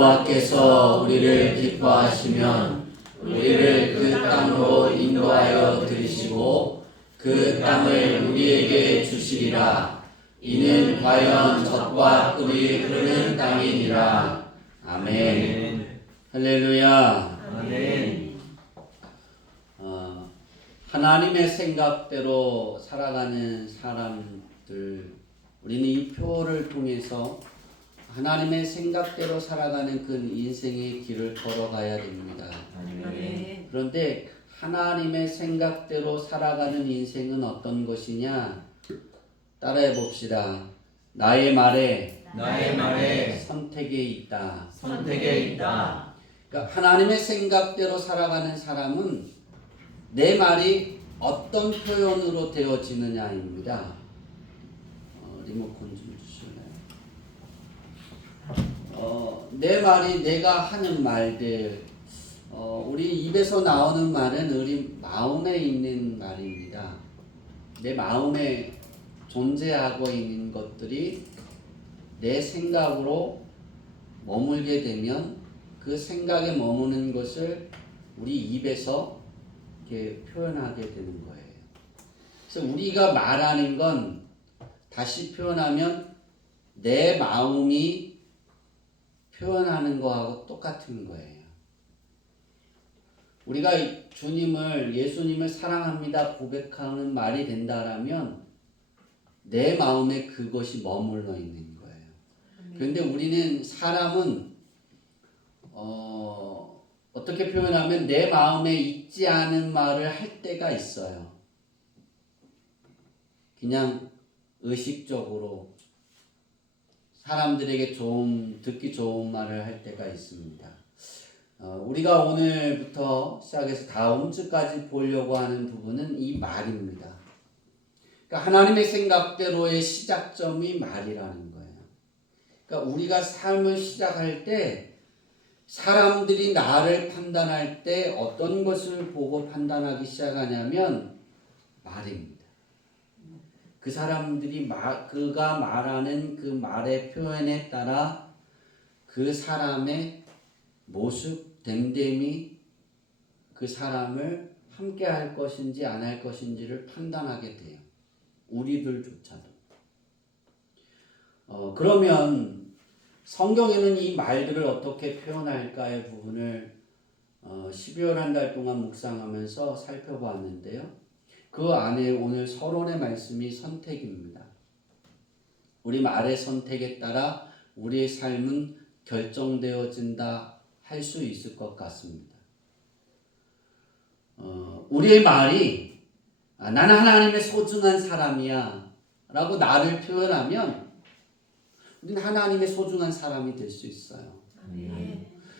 여호와께서 우리를 기뻐하시면 우리를 그 땅으로 인도하여 들이시고 그 땅을 우리에게 주시리라. 이는 과연 젖과 꿀이 흐르는 땅이니라. 아멘. 할렐루야. 아멘. 하나님의 생각대로 살아가는 사람들, 우리는 이 표를 통해서 하나님의 생각대로 살아가는 그 인생의 길을 걸어가야 됩니다. 아멘. 그런데 하나님의 생각대로 살아가는 인생은 어떤 것이냐? 따라해 봅시다. 나의 말에 선택에 있다. 선택에 있다. 그러니까 하나님의 생각대로 살아가는 사람은 내 말이 어떤 표현으로 되어지느냐입니다. 리모컨 좀 주실래요? 내 말이 내가 하는 말들, 우리 입에서 나오는 말은 우리 마음에 있는 말입니다. 내 마음에 존재하고 있는 것들이 내 생각으로 머물게 되면 그 생각에 머무는 것을 우리 입에서 이렇게 표현하게 되는 거예요. 그래서 우리가 말하는 건 다시 표현하면 내 마음이 표현하는 거하고 똑같은 거예요. 우리가 예수님을 사랑합니다 고백하는 말이 된다라면 내 마음에 그것이 머물러 있는 거예요. 그런데 우리는 사람은 어떻게 표현하면 내 마음에 있지 않은 말을 할 때가 있어요. 그냥 의식적으로 사람들에게 듣기 좋은 말을 할 때가 있습니다. 우리가 오늘부터 시작해서 다음 주까지 보려고 하는 부분은 이 말입니다. 그러니까 하나님의 생각대로의 시작점이 말이라는 거예요. 그러니까 우리가 삶을 시작할 때 사람들이 나를 판단할 때 어떤 것을 보고 판단하기 시작하냐면 말입니다. 그 사람들이 그가 말하는 그 말의 표현에 따라 그 사람의 모습, 됨됨이 그 사람을 함께 할 것인지 안 할 것인지를 판단하게 돼요. 우리들조차도. 그러면 성경에는 이 말들을 어떻게 표현할까의 부분을 12월 한 달 동안 묵상하면서 살펴보았는데요. 그 안에 오늘 서론의 말씀이 선택입니다. 우리 말의 선택에 따라 우리의 삶은 결정되어진다 할 수 있을 것 같습니다. 우리의 말이 나는 하나님의 소중한 사람이야 라고 나를 표현하면 우리는 하나님의 소중한 사람이 될 수 있어요.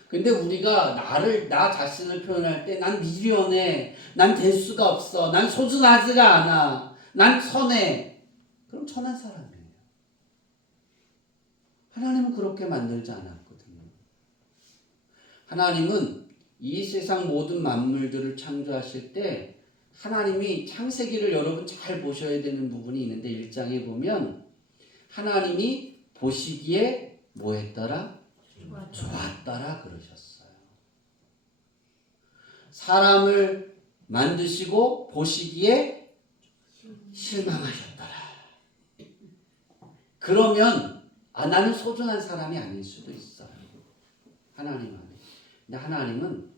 근데 우리가 나 자신을 표현할 때 난 미련해, 난 될 수가 없어, 난 소중하지가 않아, 난 선해. 그럼 천한 사람이에요. 하나님은 그렇게 만들지 않았거든요. 하나님은 이 세상 모든 만물들을 창조하실 때 하나님이 창세기를 여러분 잘 보셔야 되는 부분이 있는데 1장에 보면 하나님이 보시기에 뭐 했더라? 좋았더라 그러셨어요. 사람을 만드시고 보시기에 실망하셨더라. 그러면 나는 소중한 사람이 아닐 수도 있어요. 하나님 안에. 근데 하나님은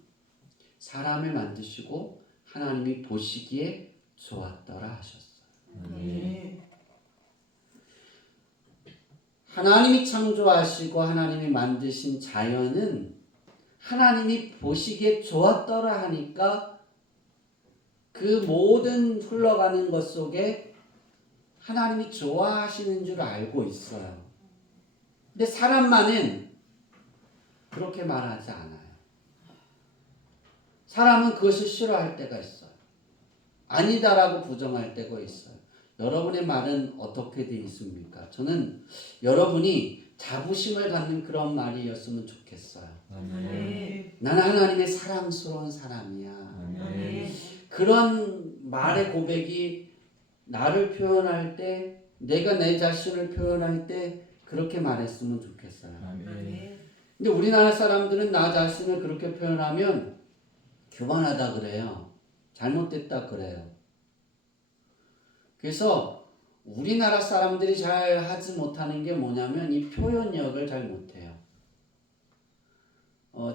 사람을 만드시고 하나님이 보시기에 좋았더라 하셨어요. 하나님이 창조하시고 하나님이 만드신 자연은 하나님이 보시기에 좋았더라 하니까 그 모든 흘러가는 것 속에 하나님이 좋아하시는 줄 알고 있어요. 근데 사람만은 그렇게 말하지 않아요. 사람은 그것을 싫어할 때가 있어요. 아니다라고 부정할 때가 있어요. 여러분의 말은 어떻게 되어 있습니까? 저는 여러분이 자부심을 갖는 그런 말이었으면 좋겠어요. 나는 하나님의 사랑스러운 사람이야. 그런 말의 고백이 나를 표현할 때, 내가 내 자신을 표현할 때 그렇게 말했으면 좋겠어요. 근데 우리나라 사람들은 나 자신을 그렇게 표현하면 교만하다 그래요. 잘못됐다 그래요. 그래서 우리나라 사람들이 잘 하지 못하는 게 뭐냐면 이 표현력을 잘 못해요.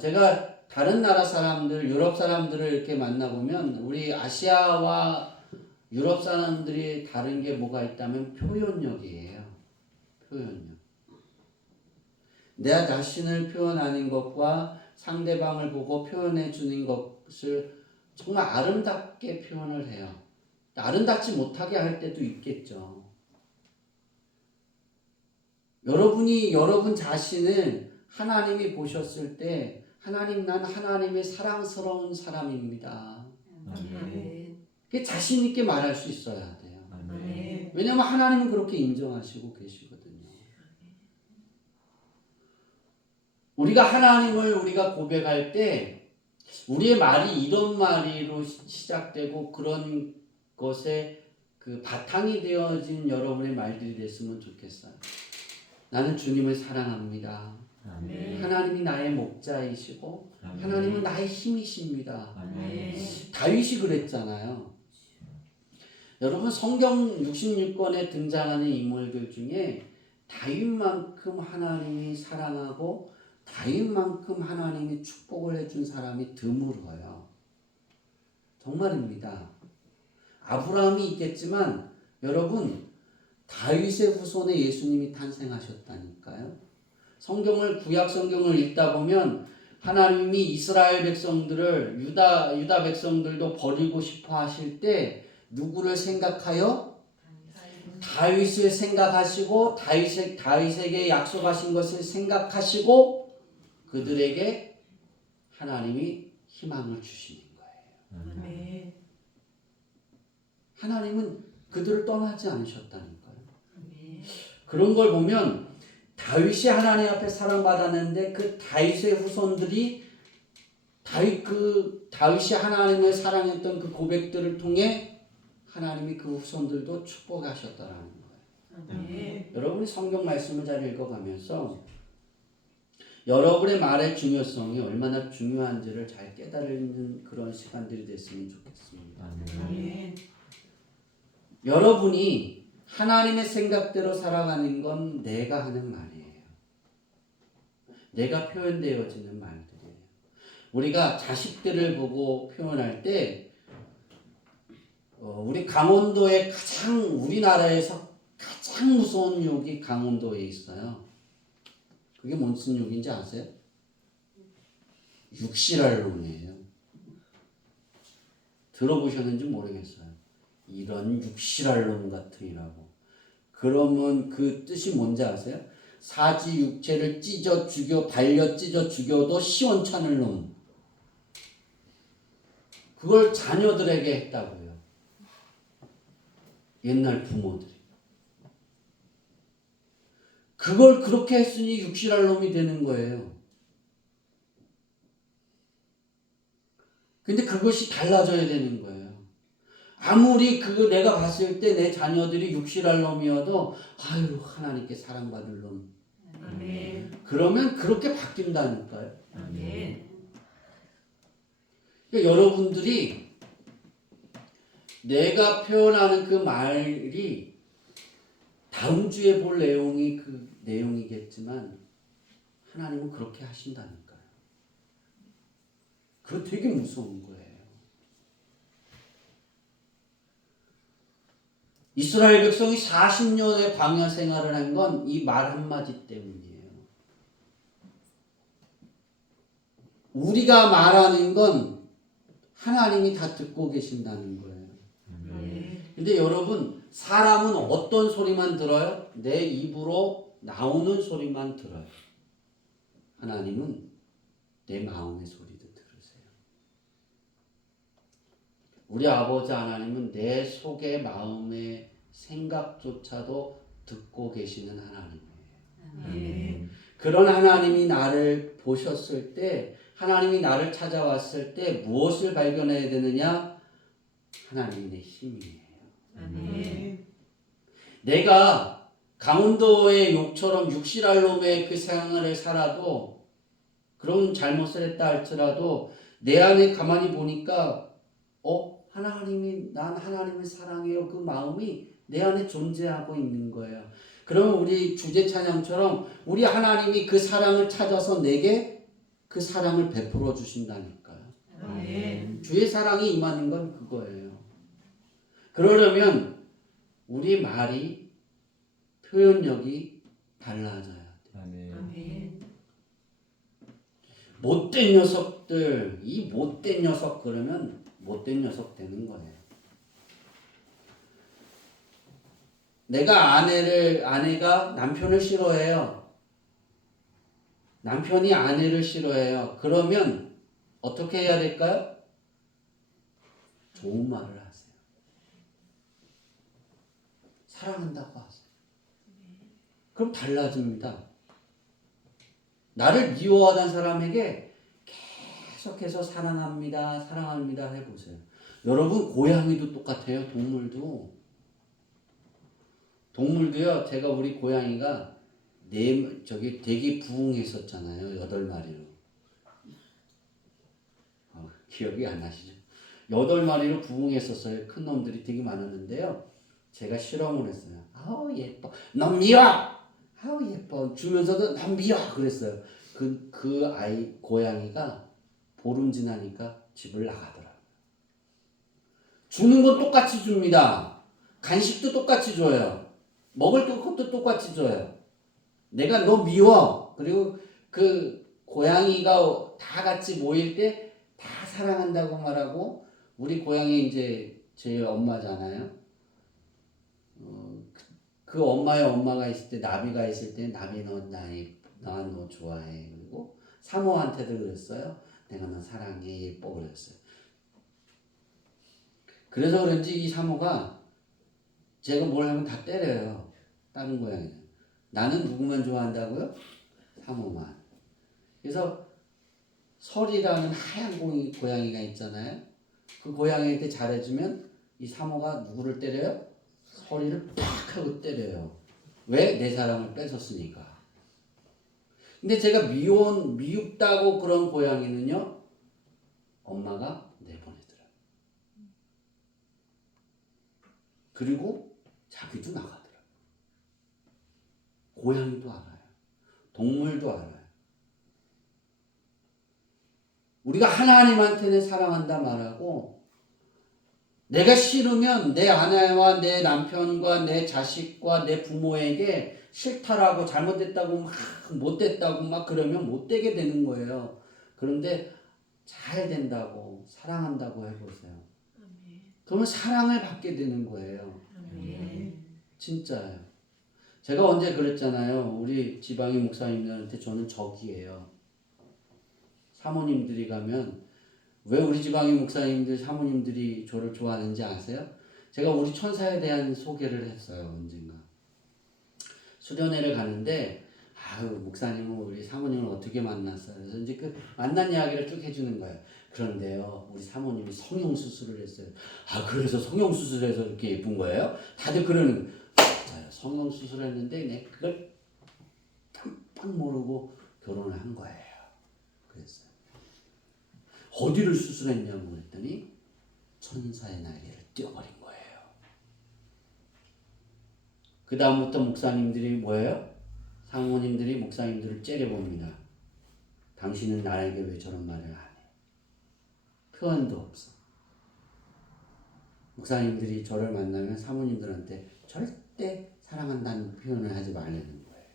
제가 다른 나라 사람들, 유럽 사람들을 이렇게 만나보면 우리 아시아와 유럽 사람들이 다른 게 뭐가 있다면 표현력이에요. 표현력. 내 자신을 표현하는 것과 상대방을 보고 표현해 주는 것을 정말 아름답게 표현을 해요. 아름답지 못하게 할 때도 있겠죠. 여러분이 여러분 자신을 하나님이 보셨을 때 하나님, 난 하나님의 사랑스러운 사람입니다. 아멘. 그게 자신 있게 말할 수 있어야 돼요. 아멘. 왜냐하면 하나님은 그렇게 인정하시고 계시거든요. 우리가 하나님을 우리가 고백할 때 우리의 말이 이런 말로 시작되고 그런 것에 그 바탕이 되어진 여러분의 말들이 됐으면 좋겠어요. 나는 주님을 사랑합니다. 아멘. 하나님이 나의 목자이시고 하나님은 나의 힘이십니다. 아멘. 다윗이 그랬잖아요. 여러분 성경 66권에 등장하는 인물들 중에 다윗만큼 하나님이 사랑하고 다윗만큼 하나님이 축복을 해준 사람이 드물어요. 정말입니다. 아브라함이 있겠지만 여러분 다윗의 후손에 예수님이 탄생하셨다니까요. 성경을 구약 성경을 읽다 보면 하나님이 이스라엘 백성들을 유다 백성들도 버리고 싶어 하실 때 누구를 생각하여? 다윗을 생각하시고 다윗에게 약속하신 것을 생각하시고 그들에게 하나님이 희망을 주시는 거예요. 아멘. 하나님은 그들을 떠나지 않으셨다니까요. 아멘. 그런 걸 보면 다윗이 하나님 앞에 사랑받았는데 그 다윗의 후손들이 다윗이 하나님을 사랑했던 그 고백들을 통해 하나님이 그 후손들도 축복하셨다라는 거예요. 아멘. 여러분이 성경 말씀을 잘 읽어가면서 여러분의 말의 중요성이 얼마나 중요한지를 잘 깨달는 그런 시간들이 됐으면 좋겠습니다. 아멘. 여러분이 하나님의 생각대로 살아가는 건 내가 하는 말이에요. 내가 표현되어지는 말들이에요. 우리가 자식들을 보고 표현할 때 우리 강원도에 우리나라에서 가장 무서운 욕이 강원도에 있어요. 그게 무슨 욕인지 아세요? 육실할 놈이에요. 들어보셨는지 모르겠어요. 이런 육실할 놈 같으니라고. 그러면 그 뜻이 뭔지 아세요? 사지 육체를 찢어 죽여 발려 찢어 죽여도 시원찮을 놈. 그걸 자녀들에게 했다고요. 옛날 부모들이. 그걸 그렇게 했으니 육실할 놈이 되는 거예요. 근데 그것이 달라져야 되는 거예요. 아무리 내가 봤을 때 내 자녀들이 육실할 놈이어도 아유 하나님께 사랑받을 놈. 아멘. 그러면 그렇게 바뀐다니까요. 아멘. 그러니까 여러분들이 내가 표현하는 그 말이 다음 주에 볼 내용이 그 내용이겠지만 하나님은 그렇게 하신다니까요. 그거 되게 무서운 거예요. 이스라엘 백성이 40년의 광야 생활을 한 건 이 말 한마디 때문이에요. 우리가 말하는 건 하나님이 다 듣고 계신다는 거예요. 근데 여러분 사람은 어떤 소리만 들어요? 내 입으로 나오는 소리만 들어요. 하나님은 내 마음의 소리도 들으세요. 우리 아버지 하나님은 내 속의 마음의 생각조차도 듣고 계시는 하나님이에요. 아멘. 그런 하나님이 나를 보셨을 때, 하나님이 나를 찾아왔을 때 무엇을 발견해야 되느냐? 하나님이 내 힘이에요. 아멘. 내가 강원도의 욕처럼 육실할 놈의 그 생활을 살아도 그런 잘못을 했다 할지라도 내 안에 가만히 보니까 하나님이 난 하나님을 사랑해요. 그 마음이 내 안에 존재하고 있는 거예요. 그러면 우리 주제 찬양처럼 우리 하나님이 그 사랑을 찾아서 내게 그 사랑을 베풀어 주신다니까요. 아멘. 주의 사랑이 임하는 건 그거예요. 그러려면 우리 말이 표현력이 달라져야 돼. 아멘. 못된 녀석들, 이 못된 녀석 그러면 못된 녀석 되는 거예요. 아내가 남편을 싫어해요. 남편이 아내를 싫어해요. 그러면 어떻게 해야 될까요? 좋은 말을 하세요. 사랑한다고 하세요. 그럼 달라집니다. 나를 미워하던 사람에게 계속해서 사랑합니다, 사랑합니다 해보세요. 여러분 고양이도 똑같아요. 동물도요. 제가 우리 고양이가 되게 부흥했었잖아요. 8마리로. 기억이 안 나시죠? 8마리로 부흥했었어요. 큰 놈들이 되게 많았는데요. 제가 실험을 했어요. 아우 예뻐. 넌 미워. 아우 예뻐. 주면서도 난 미워. 그랬어요. 그 고양이가 보름 지나니까 집을 나가더라고요. 주는 건 똑같이 줍니다. 간식도 똑같이 줘요. 먹을 것도 똑같이 줘요. 내가 너 미워. 그리고 그 고양이가 다 같이 모일 때 다 사랑한다고 말하고 우리 고양이 이제 제 엄마잖아요. 그 엄마의 엄마가 있을 때 나비가 있을 때 나비 너 좋아해. 그리고 사모한테도 그랬어요. 내가 너 사랑해 예뻐 그랬어요. 그래서 그런지 이 사모가 제가 뭘 하면 다 때려요. 다른 고양이는. 나는 누구만 좋아한다고요? 사모만. 그래서 설이라는 하얀 고양이가 있잖아요. 그 고양이한테 잘해주면 이 사모가 누구를 때려요? 설이를 팍 하고 때려요. 왜? 내 사랑을 뺏었으니까. 근데 제가 미흡다고 그런 고양이는요, 엄마가 내보내더라고요. 그리고 자기도 나가더라고요. 고양이도 알아요. 동물도 알아요. 우리가 하나님한테는 사랑한다 말하고 내가 싫으면 내 아내와 내 남편과 내 자식과 내 부모에게 싫다라고 잘못됐다고 막 못됐다고 막 그러면 못되게 되는 거예요. 그런데 잘 된다고 사랑한다고 해보세요. 그러면 사랑을 받게 되는 거예요. 진짜요. 제가 언제 그랬잖아요. 우리 지방의 목사님들한테 저는 적이에요. 사모님들이 가면 왜 우리 지방의 목사님들 사모님들이 저를 좋아하는지 아세요? 제가 우리 천사에 대한 소개를 했어요. 언젠가 수련회를 가는데 목사님은 우리 사모님을 어떻게 만났어요? 그래서 이제 그 만난 이야기를 쭉 해주는 거예요. 그런데요 우리 사모님이 성형수술을 했어요. 그래서 성형수술해서 이렇게 예쁜 거예요? 다들 그러는 거예요. 성형수술을 했는데 내가 그걸 깜빡 모르고 결혼을 한 거예요. 그랬어요. 어디를 수술했냐고 그랬더니 천사의 날개를 띄워버린 거예요. 그 다음부터 목사님들이 뭐예요? 사모님들이 목사님들을 째려봅니다. 당신은 나에게 왜 저런 말을 안 해? 표현도 없어. 목사님들이 저를 만나면 사모님들한테 절대 사랑한다는 표현을 하지 말라는 거예요.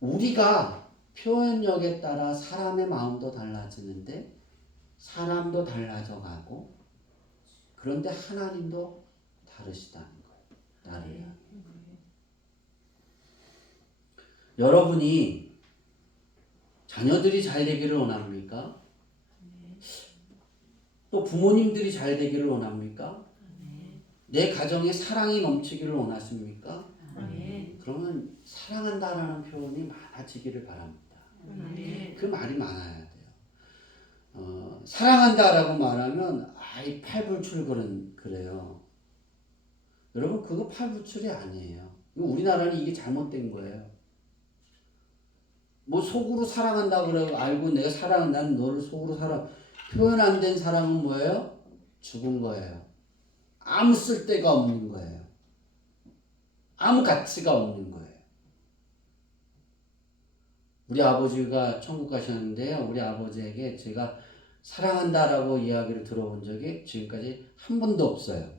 우리가 표현력에 따라 사람의 마음도 달라지는데 사람도 달라져가고 그런데 하나님도 다르시다는 거예요. 나를. 여러분이 자녀들이 잘 되기를 원합니까? 또 부모님들이 잘 되기를 원합니까? 내 가정에 사랑이 넘치기를 원하십니까? 그러면 사랑한다라는 표현이 많아지기를 바랍니다. 그 말이 많아야 돼요. 사랑한다라고 말하면 이 팔불출거는 그래요. 여러분 그거 팔불출이 아니에요. 우리나라는 이게 잘못된 거예요. 뭐 속으로 사랑한다 그러고 알고 내가 난 너를 속으로 사랑 표현 안 된 사람은 뭐예요? 죽은 거예요. 아무 쓸데가 없는 거예요. 아무 가치가 없는 거예요. 우리 아버지가 천국 가셨는데요. 우리 아버지에게 제가 사랑한다라고 이야기를 들어본 적이 지금까지 한 번도 없어요.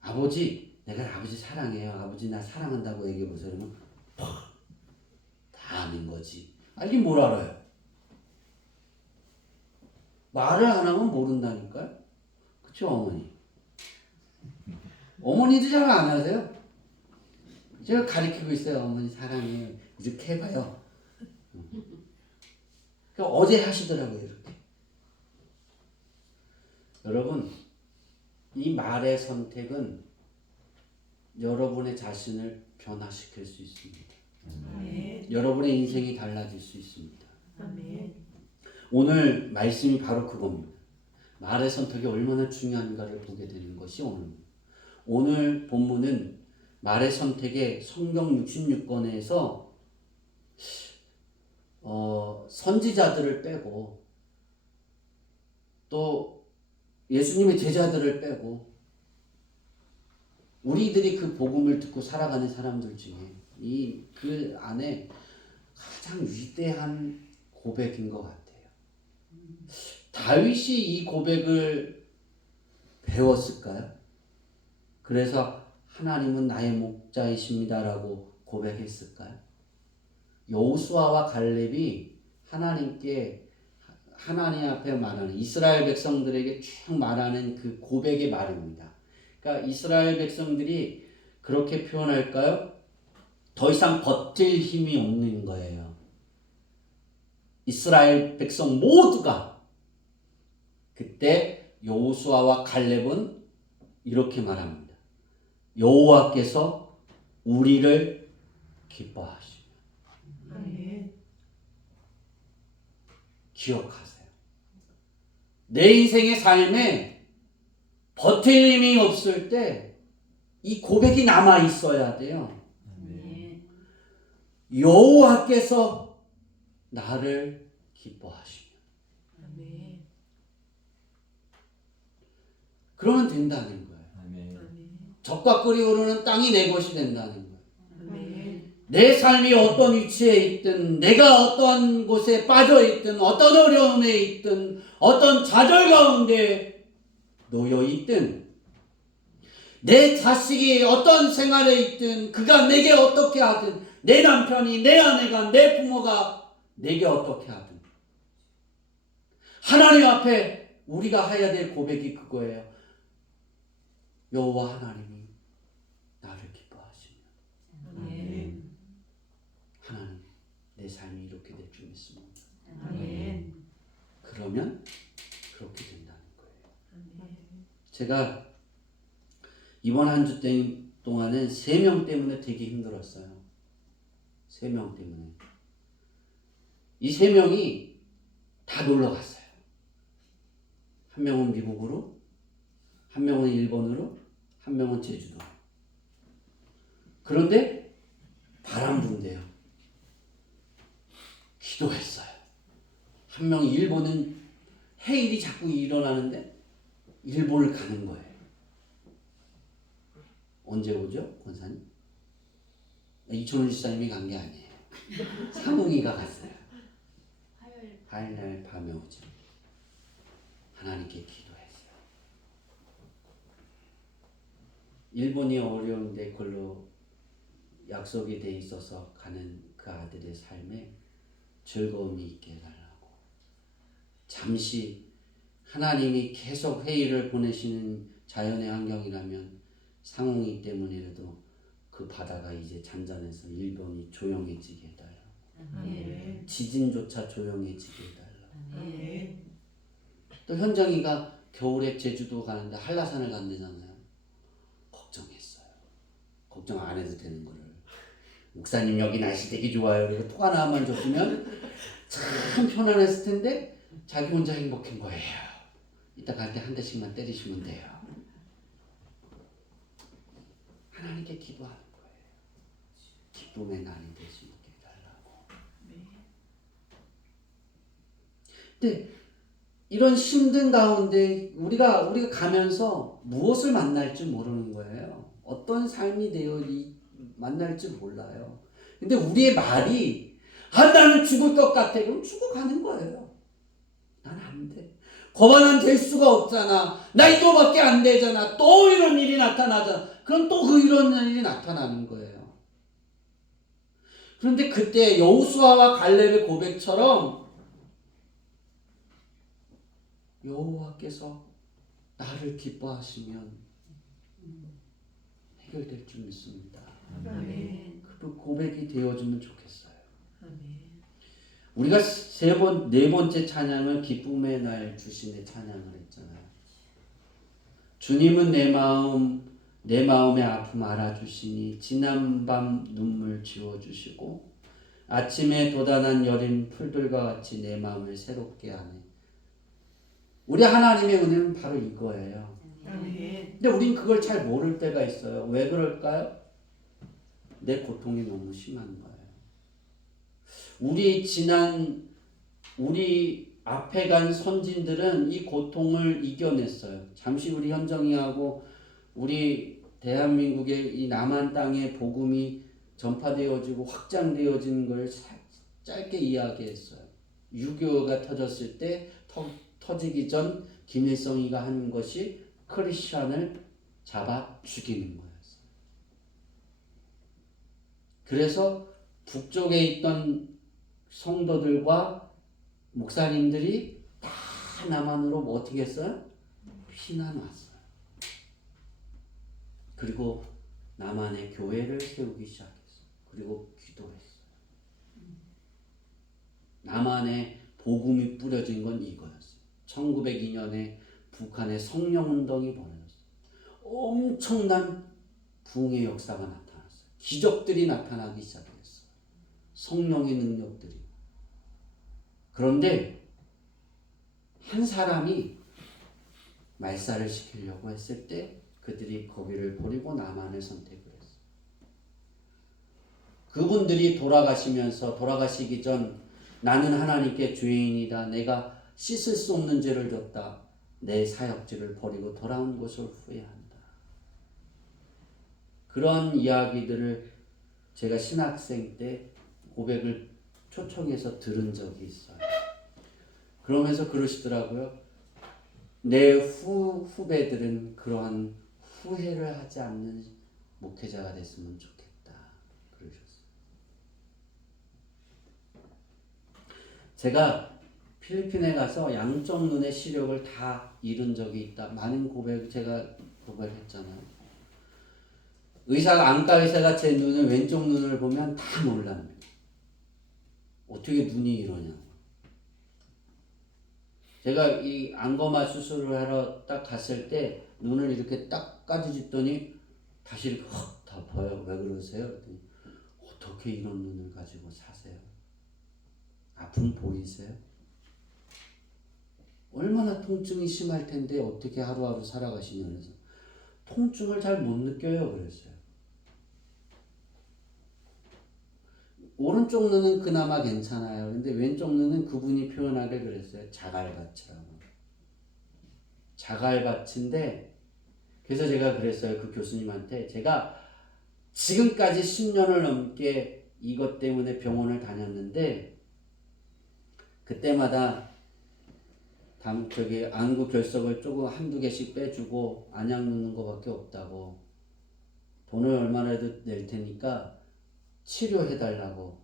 아버지, 내가 아버지 사랑해요. 아버지 나 사랑한다고 얘기해 보세요. 그러면 다 아는 거지. 알긴 뭘 알아요. 말을 안 하면 모른다니까요. 그쵸 어머니? 어머니도 잘 안 하세요? 제가 가르치고 있어요. 어머니 사랑해요. 이렇게 해봐요. 그러니까 어제 하시더라고요. 이렇게. 여러분 이 말의 선택은 여러분의 자신을 변화시킬 수 있습니다. 아멘. 여러분의 인생이 달라질 수 있습니다. 아멘. 오늘 말씀이 바로 그겁니다. 말의 선택이 얼마나 중요한가를 보게 되는 것이 오늘 본문은 말의 선택에 성경 66권에서 선지자들을 빼고 또 예수님의 제자들을 빼고 우리들이 그 복음을 듣고 살아가는 사람들 중에 그 안에 가장 위대한 고백인 것 같아요. 다윗이 이 고백을 배웠을까요? 그래서 하나님은 나의 목자이십니다라고 고백했을까요? 여호수아와 갈렙이 하나님 앞에 말하는 이스라엘 백성들에게 쭉 말하는 그 고백의 말입니다. 그러니까 이스라엘 백성들이 그렇게 표현할까요? 더 이상 버틸 힘이 없는 거예요. 이스라엘 백성 모두가 그때 여호수아와 갈렙은 이렇게 말합니다. 여호와께서 우리를 기뻐하시며. 아멘. 기억하세요. 내 인생의 삶에 버틸 힘이 없을 때 이 고백이 남아 있어야 돼요. 아멘. 여호와께서 나를 기뻐하시며. 아멘. 그러면 된다는 거예요. 아멘. 적과 끓이 오르는 땅이 내 것이 된다는 거예요. 아멘. 내 삶이 어떤 위치에 있든 내가 어떤 곳에 빠져 있든 어떤 어려움에 있든 어떤 좌절 가운데 놓여 있든 내 자식이 어떤 생활에 있든 그가 내게 어떻게 하든 내 남편이 내 아내가 내 부모가 내게 어떻게 하든 하나님 앞에 우리가 해야 될 고백이 그거예요. 여호와 하나님이 나를 기뻐하시며. 아멘. 하나님 내 삶이 이렇게 될 줄 믿습니다. 아멘. 그러면 그렇게 된다는 거예요. 아멘. 제가 이번 한 주 동안은 3명 때문에 되게 힘들었어요. 3명 때문에. 이 3명이 다 놀러 갔어요. 한 명은 미국으로, 한 명은 일본으로, 한 명은 제주도. 그런데 바람 분대요. 기도했어요. 한 명이 일본은 해일이 자꾸 일어나는데 일본을 가는 거예요. 언제 오죠? 권사님? 이촌훈 지사님이 간 게 아니에요. 상웅이가 갔어요. 화요일 날 밤에 오죠. 하나님께 기도했어요. 일본이 어려운데 그걸로 약속이 돼 있어서 가는 그 아들의 삶에 즐거움이 있게 해달라고. 잠시 하나님이 계속 회의를 보내시는 자연의 환경이라면 상홍이 때문이라도 그 바다가 이제 잔잔해서 일본이 조용해지게 해달라고. 아멘. 지진조차 조용해지게 해달라고. 아멘. 또 현정이가 겨울에 제주도 가는데 한라산을 간대잖아요. 걱정했어요. 걱정 안 해도 되는 거를. 목사님 여기 날씨 되게 좋아요. 그리고 톡 하나만 줬으면 참 편안했을 텐데 자기 혼자 행복한 거예요. 이따 갈 때 한 대씩만 때리시면 돼요. 하나님께 기도하는 거예요. 기쁨의 날이 될 수 있게 해달라고. 아멘. 근데 이런 힘든 가운데 우리가 가면서 무엇을 만날지 모르는 거예요. 어떤 삶이 만날지 몰라요. 근데 우리의 말이 나는 죽을 것 같아. 그럼 죽어가는 거예요. 난 안 돼. 거봐 난 될 수가 없잖아. 나 이거밖에 안 되잖아. 또 이런 일이 나타나잖아. 그럼 또 이런 일이 나타나는 거예요. 그런데 그때 여호수아와 갈렙의 고백처럼 여호와께서 나를 기뻐하시면 해결될 줄 믿습니다. 아멘. 그 고백이 되어주면 좋겠어요. 아멘. 우리가 네 번째 찬양을 기쁨의 날 주신의 찬양을 했잖아요. 주님은 내 마음의 아픔 알아주시니 지난밤 눈물 지워주시고 아침에 돋아난 여린 풀들과 같이 내 마음을 새롭게 하네. 우리 하나님의 은혜는 바로 이거예요. 아멘. 근데 우린 그걸 잘 모를 때가 있어요. 왜 그럴까요? 내 고통이 너무 심한 거예요. 우리 앞에 간 선진들은 이 고통을 이겨냈어요. 잠시 우리 현정이하고 우리 대한민국의 이 남한 땅의 복음이 전파되어지고 확장되어지는 걸 짧게 이야기했어요. 6.25가 터졌을 때 터지기 전 김일성이가 한 것이 크리스찬을 잡아 죽이는 거였어요. 그래서 북쪽에 있던 성도들과 목사님들이 다 남한으로 어떻게 했어요? 피난 왔어요. 그리고 남한에 교회를 세우기 시작했어요. 그리고 기도했어요. 남한에 복음이 뿌려진 건 이거였어요. 1902년에 북한에 성령운동이 벌어졌어요. 엄청난 부흥의 역사가 나타났어요. 기적들이 나타나기 시작했어요. 성령의 능력들이. 그런데 한 사람이 말살을 시키려고 했을 때 그들이 거기를 버리고 남한을 선택을 했어요. 그분들이 돌아가시기 전 나는 하나님께 죄인이다. 내가 씻을 수 없는 죄를 졌다. 내 사역지를 버리고 돌아온 것을 후회한다. 그런 이야기들을 제가 신학생 때 고백을 초청해서 들은 적이 있어요. 그러면서 그러시더라고요. 내 후배들은 그러한 후회를 하지 않는 목회자가 됐으면 좋겠다. 그러셨어요. 제가 필리핀에 가서 양쪽 눈의 시력을 다 잃은 적이 있다. 많은 제가 고백했잖아요. 안과 의사가 제 왼쪽 눈을 보면 다 놀랍니다. 어떻게 눈이 이러냐고. 제가 이 안검하 수술을 하러 딱 갔을 때 눈을 이렇게 딱 까지짓더니 다시 이렇게 확 덮어요. 왜 그러세요? 그랬더니 어떻게 이런 눈을 가지고 사세요? 아픔 보이세요? 얼마나 통증이 심할 텐데 어떻게 하루하루 살아가시냐 그래서 통증을 잘 못 느껴요 그랬어요. 오른쪽 눈은 그나마 괜찮아요. 근데 왼쪽 눈은 그분이 표현하길 그랬어요. 자갈밭이라고. 자갈밭인데 그래서 제가 그랬어요. 그 교수님한테 제가 지금까지 10년을 넘게 이것 때문에 병원을 다녔는데 그때마다 안구 결석을 조금 한두 개씩 빼주고 안약 넣는 거밖에 없다고. 돈을 얼마라도 낼 테니까 치료해달라고.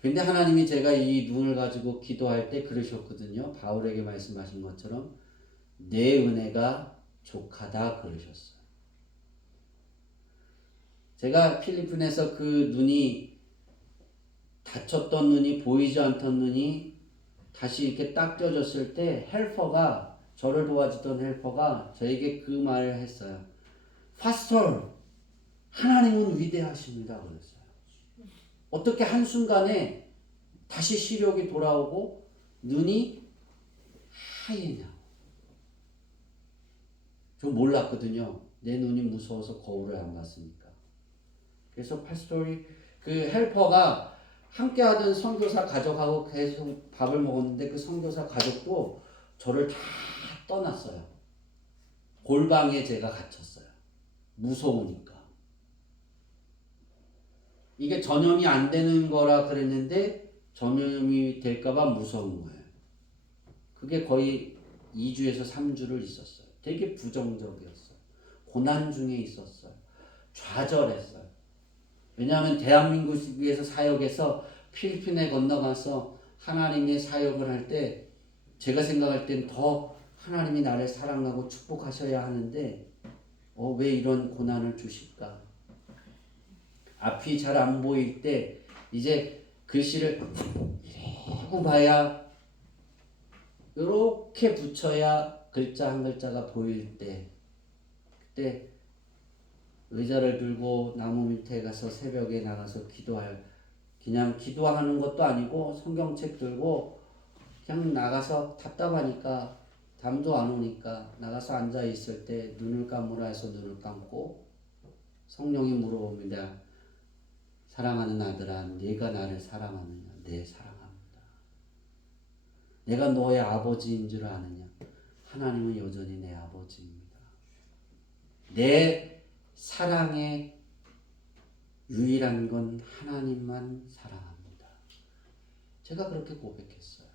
근데 하나님이 제가 이 눈을 가지고 기도할 때 그러셨거든요. 바울에게 말씀하신 것처럼 내 은혜가 족하다 그러셨어요. 제가 필리핀에서 그 눈이 다쳤던 눈이 보이지 않던 눈이 다시 이렇게 딱 떼어졌을 때 저를 도와주던 헬퍼가 저에게 그 말을 했어요. 파스터, 하나님은 위대하십니다 그랬어요. 어떻게 한순간에 다시 시력이 돌아오고 눈이 하얘냐. 저 몰랐거든요. 내 눈이 무서워서 거울을 안 봤으니까. 그래서 파스토리 그 헬퍼가 함께 하던 선교사 가족하고 계속 밥을 먹었는데 그 선교사 가족도 저를 다 떠났어요. 골방에 제가 갇혔어요. 무서우니까. 이게 전염이 안 되는 거라 그랬는데 전염이 될까봐 무서운 거예요. 그게 거의 2주에서 3주를 있었어요. 되게 부정적이었어요. 고난 중에 있었어요. 좌절했어요. 왜냐하면 대한민국에서 사역해서 필리핀에 건너가서 하나님의 사역을 할 때 제가 생각할 땐 더 하나님이 나를 사랑하고 축복하셔야 하는데 왜 이런 고난을 주실까? 앞이 잘 안 보일 때 이제 글씨를 이러고 봐야 이렇게 붙여야 글자 한 글자가 보일 때 그때 의자를 들고 나무 밑에 가서 새벽에 나가서 그냥 기도하는 것도 아니고 성경책 들고 그냥 나가서 답답하니까 잠도 안 오니까 나가서 앉아 있을 때 눈을 감으라 해서 눈을 감고 성령이 물어봅니다. 사랑하는 아들아, 네가 나를 사랑하느냐? 네, 사랑합니다. 내가 너의 아버지인 줄 아느냐? 하나님은 여전히 내 아버지입니다. 내 사랑의 유일한 건 하나님만 사랑합니다. 제가 그렇게 고백했어요.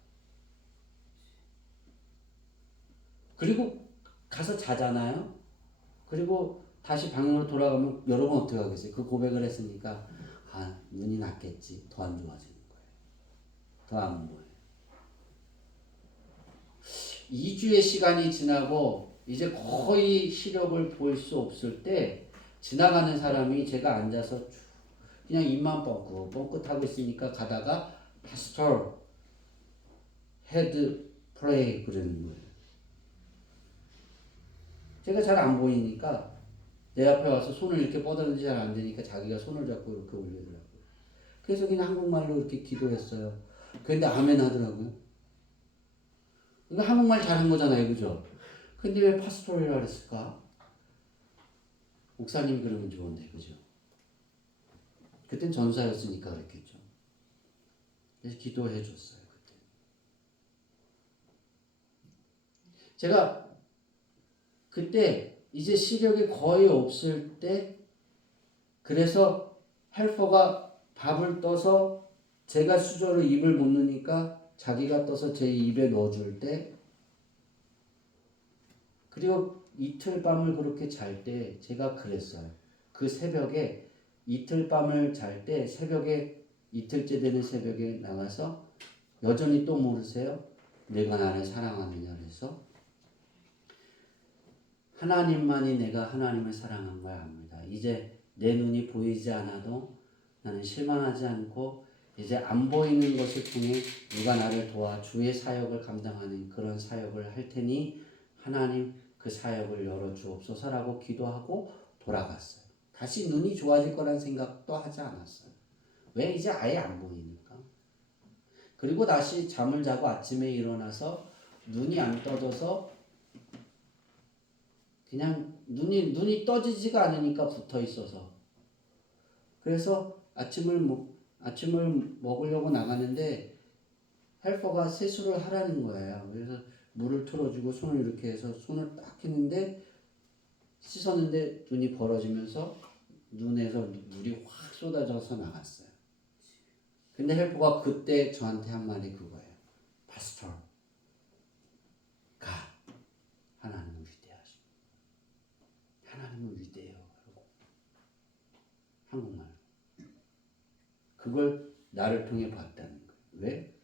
그리고 가서 자잖아요. 그리고 다시 방으로 돌아가면 여러분 어떻게 하겠어요? 그 고백을 했으니까 눈이 났겠지. 더 안 좋아지는 거예요. 더 안 보여요. 2주의 시간이 지나고 이제 거의 시력을 볼 수 없을 때 지나가는 사람이 제가 앉아서 그냥 입만 뻥긋하고 있으니까 가다가 파스터 헤드 프레이 그러는 거예요. 제가 잘 안 보이니까 내 앞에 와서 손을 이렇게 뻗었는지 잘 안 되니까 자기가 손을 잡고 이렇게 올리더라고요. 그래서 그냥 한국말로 이렇게 기도했어요. 그런데 아멘 하더라고요. 이거 한국말 잘한 거잖아요, 그죠? 근데 왜 파스토리라 그랬을까? 목사님이 그러면 좋은데, 그죠? 그땐 전사였으니까 그랬겠죠. 그래서 기도해 줬어요, 그때. 제가 그때 이제 시력이 거의 없을 때, 그래서 헬퍼가 밥을 떠서 제가 수저로 입을 못 넣으니까 자기가 떠서 제 입에 넣어줄 때, 그리고 이틀 밤을 그렇게 잘 때 제가 그랬어요. 그 새벽에 이틀 밤을 잘 때 새벽에 이틀째 되는 새벽에 나가서 여전히 또 모르세요? 내가 나를 사랑하느냐 그래서 하나님만이 내가 하나님을 사랑한 걸 압니다. 이제 내 눈이 보이지 않아도 나는 실망하지 않고 이제 안 보이는 것을 통해 누가 나를 도와 주의 사역을 감당하는 그런 사역을 할 테니 하나님 그 사역을 열어주옵소서라고 기도하고 돌아갔어요. 다시 눈이 좋아질 거란 생각도 하지 않았어요. 왜? 이제 아예 안 보이니까. 그리고 다시 잠을 자고 아침에 일어나서 눈이 안 떠져서 그냥 눈이 떠지지가 않으니까 붙어 있어서 그래서 아침을 먹으려고 나가는데 헬퍼가 세수를 하라는 거예요. 그래서 물을 틀어주고 손을 이렇게 해서 손을 딱 했는데 씻었는데 눈이 벌어지면서 눈에서 물이 확 쏟아져서 나갔어요. 근데 헬퍼가 그때 저한테 한 말이 그거예요. 파스터, 하나님은 위대하십니다. 하나님은 위대해요. 한국말로. 그걸 나를 통해 봤다는 거예요. 왜?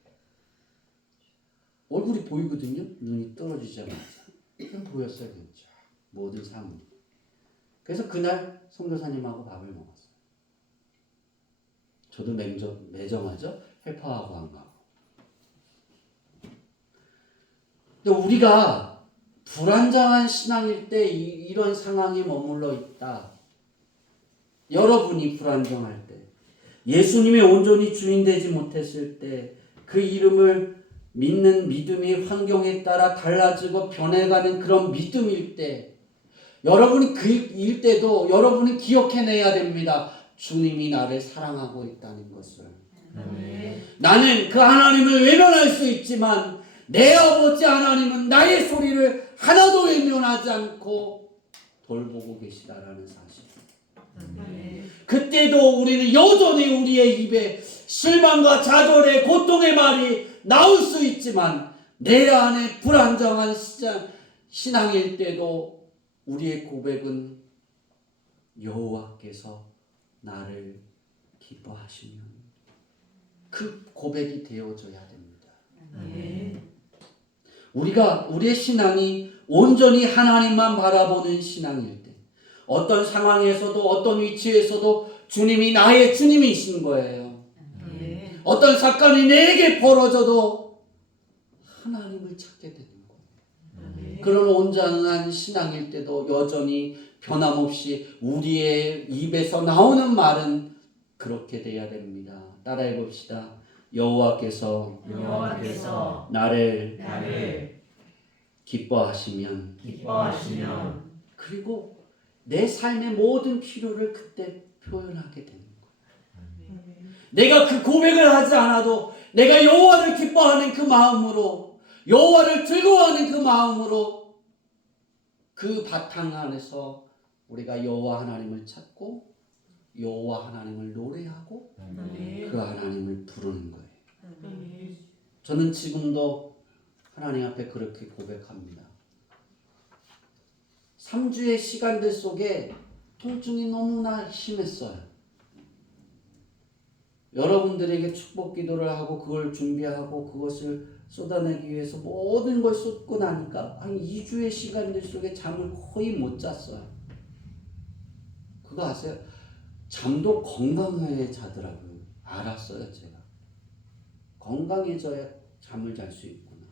얼굴이 보이거든요. 눈이 떨어지자마자. 그냥 보였어요. 그냥 모든 사물이. 그래서 그날 선교사님하고 밥을 먹었어요. 저도 매정하죠. 헬퍼하고 안 가고. 근데 우리가 불안정한 신앙일 때 이런 상황에 머물러 있다. 여러분이 불안정할 때, 예수님의 온전히 주인 되지 못했을 때, 그 이름을 믿는 믿음이 환경에 따라 달라지고 변해가는 그런 믿음일 때, 여러분이 그 일 때도 여러분이 기억해내야 됩니다. 주님이 나를 사랑하고 있다는 것을. 아멘. 나는 그 하나님을 외면할 수 있지만 내 아버지 하나님은 나의 소리를 하나도 외면하지 않고 돌보고 계시다라는 사실. 아멘. 그때도 우리는 여전히 우리의 입에 실망과 좌절의 고통의 말이 나올 수 있지만 내 안에 불안정한 신앙일 때도 우리의 고백은 여호와께서 나를 기뻐하시면 그 고백이 되어져야 됩니다. 아멘. 우리의 신앙이 온전히 하나님만 바라보는 신앙일 때 어떤 상황에서도 어떤 위치에서도 주님이 나의 주님이신 거예요. 아멘. 어떤 사건이 내게 벌어져도 하나님을 찾게 되는 거예요. 아멘. 그런 온전한 신앙일 때도 여전히 변함없이 우리의 입에서 나오는 말은 그렇게 돼야 됩니다. 따라해 봅시다. 여호와께서 여호와께서 나를 나를 기뻐하시면 기뻐하시면 그리고 내 삶의 모든 필요를 그때 표현하게 되는 거예요. 내가 그 고백을 하지 않아도 내가 여호와를 기뻐하는 그 마음으로 여호와를 즐거워하는 그 마음으로 그 바탕 안에서 우리가 여호와 하나님을 찾고 여호와 하나님을 노래하고 아멘. 그 하나님을 부르는 거예요. 아멘. 저는 지금도 하나님 앞에 그렇게 고백합니다. 3주의 시간들 속에 통증이 너무나 심했어요. 여러분들에게 축복 기도를 하고 그걸 준비하고 그것을 쏟아내기 위해서 모든 걸 쏟고 나니까 한 2주의 시간들 속에 잠을 거의 못 잤어요. 그거 아세요? 잠도 건강해야 자더라고요. 알았어요, 제가. 건강해져야 잠을 잘 수 있구나.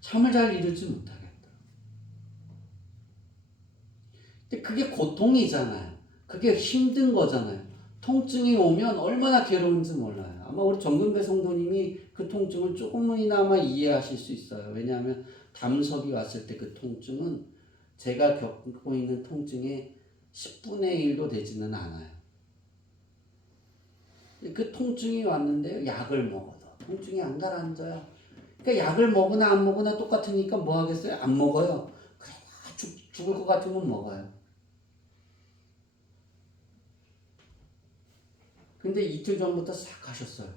잠을 잘 이루지 못하겠더라고요. 근데 그게 고통이잖아요. 그게 힘든 거잖아요. 통증이 오면 얼마나 괴로운지 몰라요. 아마 우리 정근배 성도님이 그 통증을 조금이나마 이해하실 수 있어요. 왜냐하면 담석이 왔을 때 그 통증은 제가 겪고 있는 통증의 10분의 1도 되지는 않아요. 그 통증이 왔는데 약을 먹어도 통증이 안 가라앉아요. 그러니까 약을 먹으나 안 먹으나 똑같으니까 뭐 하겠어요? 안 먹어요. 그래 죽을 것 같으면 먹어요. 근데 이틀 전부터 싹 가셨어요.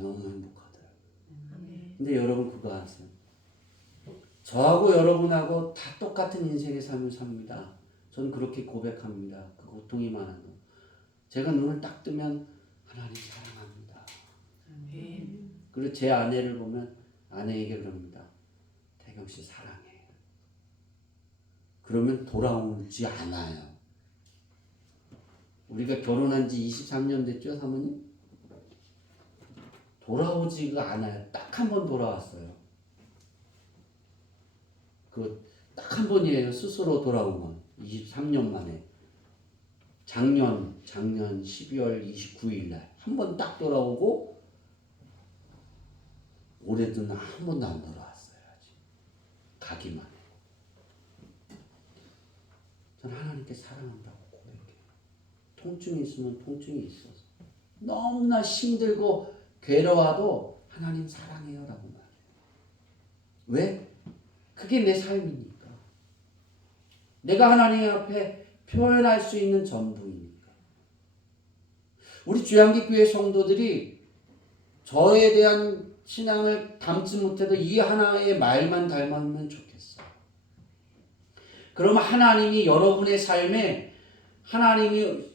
너무 행복하더라고요. 아멘. 근데 여러분 그거 아세요? 저하고 여러분하고 다 똑같은 인생의 삶을 삽니다. 저는 그렇게 고백합니다. 그 고통이 많아도. 제가 눈을 딱 뜨면 하나님 사랑합니다. 아멘. 그리고 제 아내를 보면 아내에게 그럽니다. 태경 씨 사랑해. 그러면 돌아오지 않아요. 우리가 결혼한 지 23년 됐죠, 사모님? 돌아오지가 않아요. 딱 한 번 돌아왔어요. 그 딱 한 번이에요. 스스로 돌아온 건. 23년 만에. 작년 12월 29일 날 한 번 딱 돌아오고 올해도 한 번도 안 돌아왔어요. 아직. 가기만 해. 저는 하나님께 사랑한다고 고백해요. 통증이 있으면 통증이 있어서 너무나 힘들고 괴로워도 하나님 사랑해요 라고 말해요. 왜? 그게 내 삶이니까. 내가 하나님 앞에 표현할 수 있는 전부이니까. 우리 주양기교회 성도들이 저에 대한 신앙을 담지 못해도 이 하나의 말만 닮으면 좋겠어요. 그러면 하나님이 여러분의 삶에 하나님이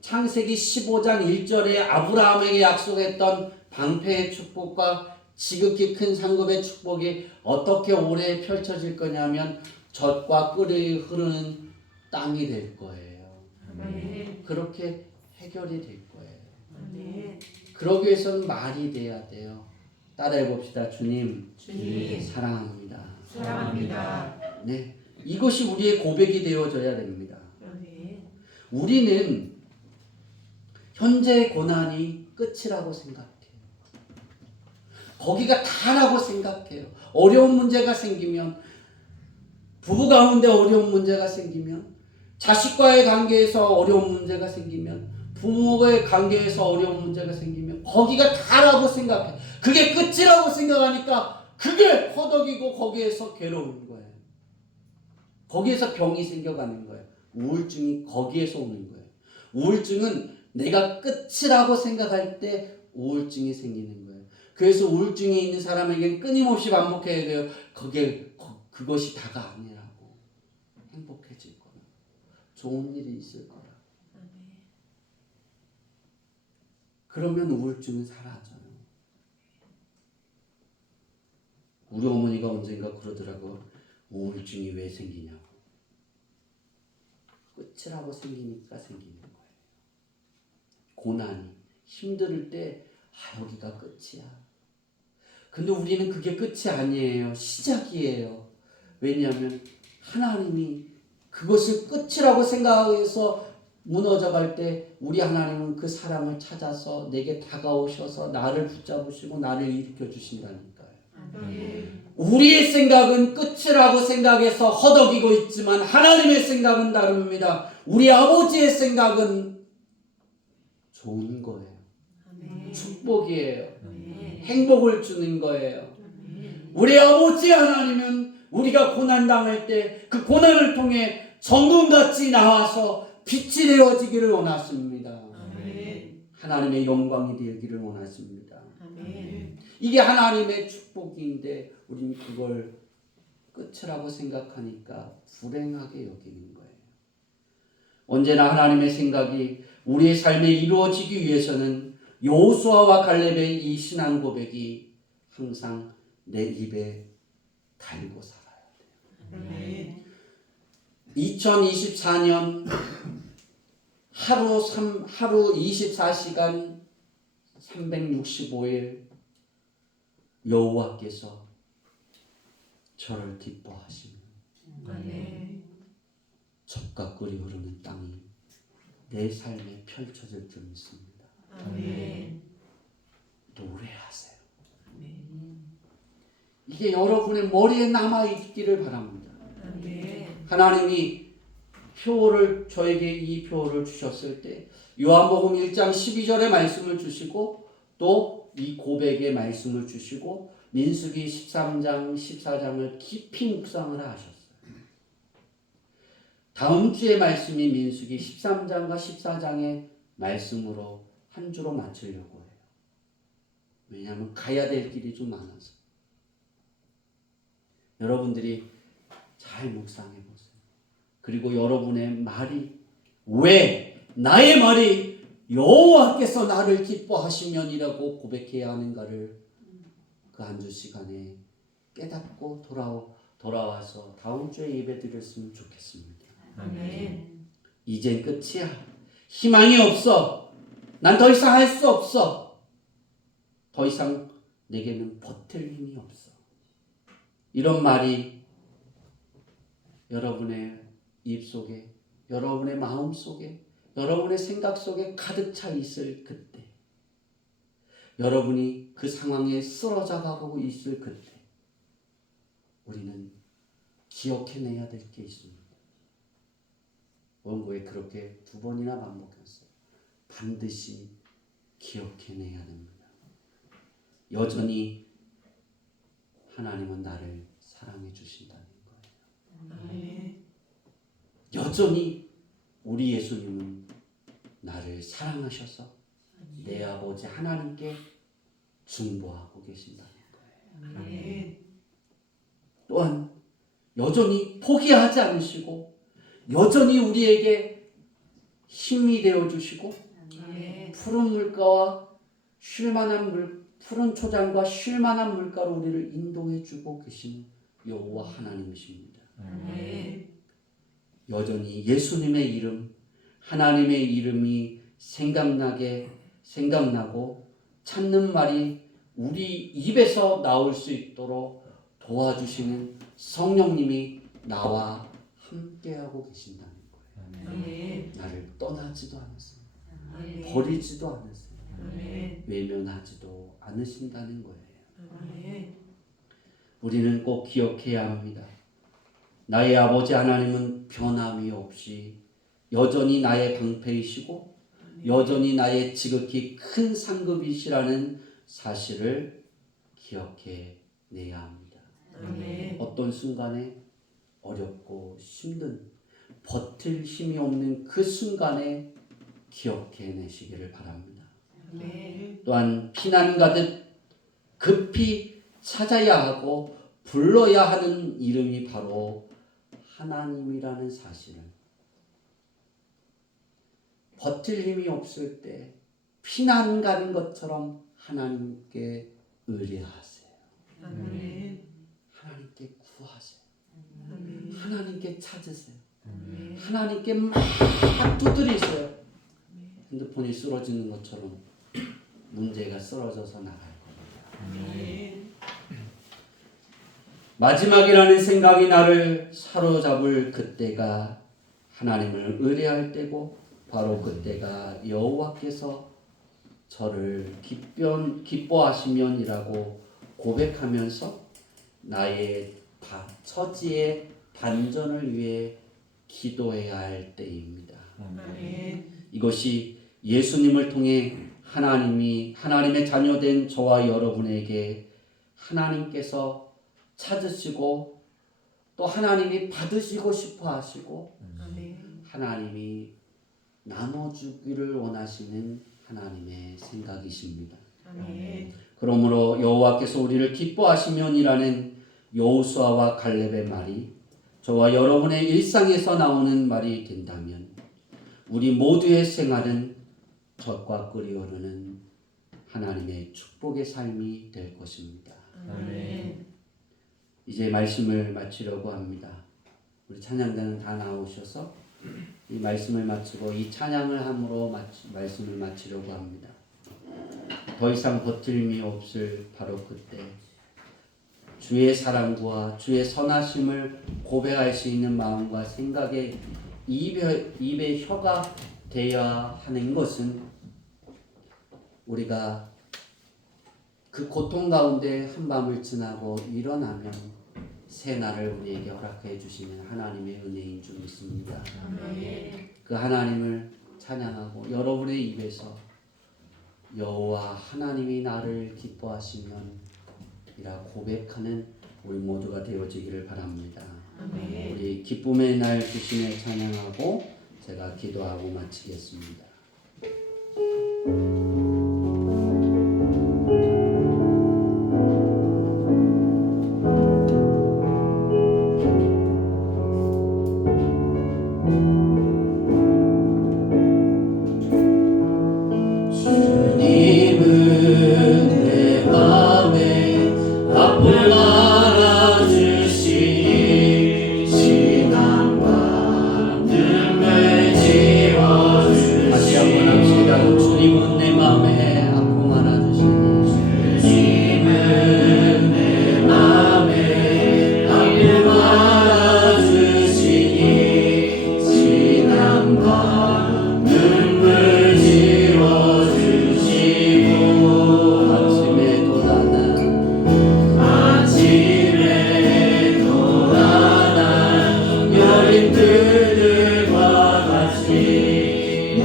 창세기 15장 1절에 아브라함에게 약속했던 방패의 축복과 지극히 큰 상급의 축복이 어떻게 오래 펼쳐질 거냐면 젖과 꿀이 흐르는 땅이 될 거예요. 아멘. 그렇게 해결이 될 거예요. 아멘. 그러기 위해서는 말이 돼야 돼요. 따라해 봅시다. 주님, 주님 사랑합니다. 사랑합니다. 네, 이것이 우리의 고백이 되어져야 됩니다. 아멘. 우리는 현재의 고난이 끝이라고 생각해요. 거기가 다라고 생각해요. 어려운 문제가 생기면, 부부 가운데 어려운 문제가 생기면 자식과의 관계에서 어려운 문제가 생기면, 부모와의 관계에서 어려운 문제가 생기면 거기가 다라고 생각해. 그게 끝이라고 생각하니까 그게 허덕이고 거기에서 괴로운 거예요. 거기에서 병이 생겨가는 거예요. 우울증이 거기에서 오는 거예요. 우울증은 내가 끝이라고 생각할 때 우울증이 생기는 거예요. 그래서 우울증이 있는 사람에게는 끊임없이 반복해야 돼요. 그것이 다가 아니라고. 행복해질 거라. 좋은 일이 있을 거라. 그러면 우울증은 사라져요. 우리 어머니가 언젠가 그러더라고요. 우울증이 왜 생기냐고. 끝이라고 생기니까 생기는 거예요. 고난이, 힘들 때 여기가 끝이야. 근데 우리는 그게 끝이 아니에요. 시작이에요. 왜냐하면 하나님이 그것을 끝이라고 생각해서 무너져갈 때 우리 하나님은 그 사람을 찾아서 내게 다가오셔서 나를 붙잡으시고 나를 일으켜 주신다니까요. 우리의 생각은 끝이라고 생각해서 허덕이고 있지만 하나님의 생각은 다릅니다. 우리 아버지의 생각은 좋은 거예요. 축복이에요. 행복을 주는 거예요. 우리 아버지 하나님은 우리가 고난당할 때 그 고난을 통해 정금같이 나와서 빛이 되어지기를 원하십니다. 하나님의 영광이 되기를 원하십니다. 이게 하나님의 축복인데 우리는 그걸 끝이라고 생각하니까 불행하게 여기는 거예요. 언제나 하나님의 생각이 우리의 삶에 이루어지기 위해서는 여호수아와 갈렙의 이 신앙 고백이 항상 내 입에 달고 살아야 돼요. 2024년 하루 24시간 365일 여호와께서 저를 기뻐하시며 젖과 꿀이 흐르는 땅이 내 삶에 펼쳐질 줄 믿습니다. 노래하세요. 이게 여러분의 머리에 남아있기를 바랍니다. 하나님이 저에게 이 표를 주셨을 때 요한복음 1장 12절의 말씀을 주시고 또 이 고백의 말씀을 주시고 민수기 13장 14장을 깊이 묵상을 하셨어요. 다음 주의 말씀이 민수기 13장과 14장의 말씀으로 한 주로 맞추려고 해요. 왜냐하면 가야 될 길이 좀 많아서. 여러분들이 잘 묵상해 보세요. 그리고 여러분의 말이 왜 나의 말이 여호와께서 나를 기뻐하시면이라고 고백해야 하는가를 그 한 주 시간에 깨닫고 돌아와서 다음 주에 예배 드렸으면 좋겠습니다. 이젠 끝이야. 희망이 없어. 난 더 이상 할 수 없어. 더 이상 내게는 버틸 힘이 없어. 이런 말이 여러분의 입속에, 여러분의 마음 속에, 여러분의 생각 속에 가득 차 있을 그때, 여러분이 그 상황에 쓰러져 가고 있을 그때 우리는 기억해내야 될 게 있습니다. 원고에 그렇게 2번이나 반복했어요. 반드시 기억해내야 됩니다. 여전히 하나님은 나를 사랑해 주신다는 거예요. 여전히 우리 예수님은 나를 사랑하셔서 내 아버지 하나님께 중보하고 계신다는 거예요. 또한 여전히 포기하지 않으시고 여전히 우리에게 힘이 되어 주시고 푸른 물가와 푸른 초장과 쉴만한 물가로 우리를 인도해 주고 계신 여호와 하나님이십니다. 여전히 예수님의 이름, 하나님의 이름이 생각나고 찾는 말이 우리 입에서 나올 수 있도록 도와주시는 성령님이 나와 함께하고 계신다는 거예요. 나를 떠나지도 않으세요. 버리지도 않으세요. 외면하지도 않으신다는 거예요. 우리는 꼭 기억해야 합니다. 나의 아버지 하나님은 변함이 없이 여전히 나의 방패이시고 여전히 나의 지극히 큰 상급이시라는 사실을 기억해 내야 합니다. 아멘. 어떤 순간에 어렵고 힘든 버틸 힘이 없는 그 순간에 기억해 내시기를 바랍니다. 아멘. 또한 피난 가듯 급히 찾아야 하고 불러야 하는 이름이 바로 하나님이라는 사실을 버틸 힘이 없을 때 피난 가는 것처럼 하나님께 의뢰하세요. 아멘. 하나님께 구하세요. 아멘. 하나님께 찾으세요. 아멘. 하나님께 막 두드리세요. 핸드폰이 쓰러지는 것처럼 문제가 쓰러져서 나갈 겁니다. 아멘. 마지막이라는 생각이 나를 사로잡을 그때가 하나님을 의뢰할 때고 바로 그때가 여호와께서 저를 기뻐하시면이라고 고백하면서 나의 처지의 반전을 위해 기도해야 할 때입니다. 아멘. 이것이 예수님을 통해 하나님의 자녀된 저와 여러분에게 하나님께서 찾으시고 또 하나님이 받으시고 싶어 하시고 아멘. 하나님이 나눠주기를 원하시는 하나님의 생각이십니다. 아멘. 그러므로 여호와께서 우리를 기뻐하시면이라는 여호수아와 갈렙의 말이 저와 여러분의 일상에서 나오는 말이 된다면 우리 모두의 생활은 젖과 꿀이 흐르는 하나님의 축복의 삶이 될 것입니다. 아멘. 이제 말씀을 마치려고 합니다. 우리 찬양단은 다 나오셔서 이 말씀을 마치고 이 찬양을 함으로 말씀을 마치려고 합니다. 더 이상 버틸 없을 바로 그때 주의 사랑과 주의 선하심을 고백할 수 있는 마음과 생각에 입의 혀가 되어야 하는 것은 우리가 그 고통 가운데 한밤을 지나고 일어나면 새날을 우리에게 허락해 주시는 하나님의 은혜인 줄 믿습니다. 아멘. 그 하나님을 찬양하고 여러분의 입에서 여호와 하나님이 나를 기뻐하시면 이라 고백하는 우리 모두가 되어지기를 바랍니다. 아멘. 우리 기쁨의 날 주심에 찬양하고 제가 기도하고 마치겠습니다. 들과 같이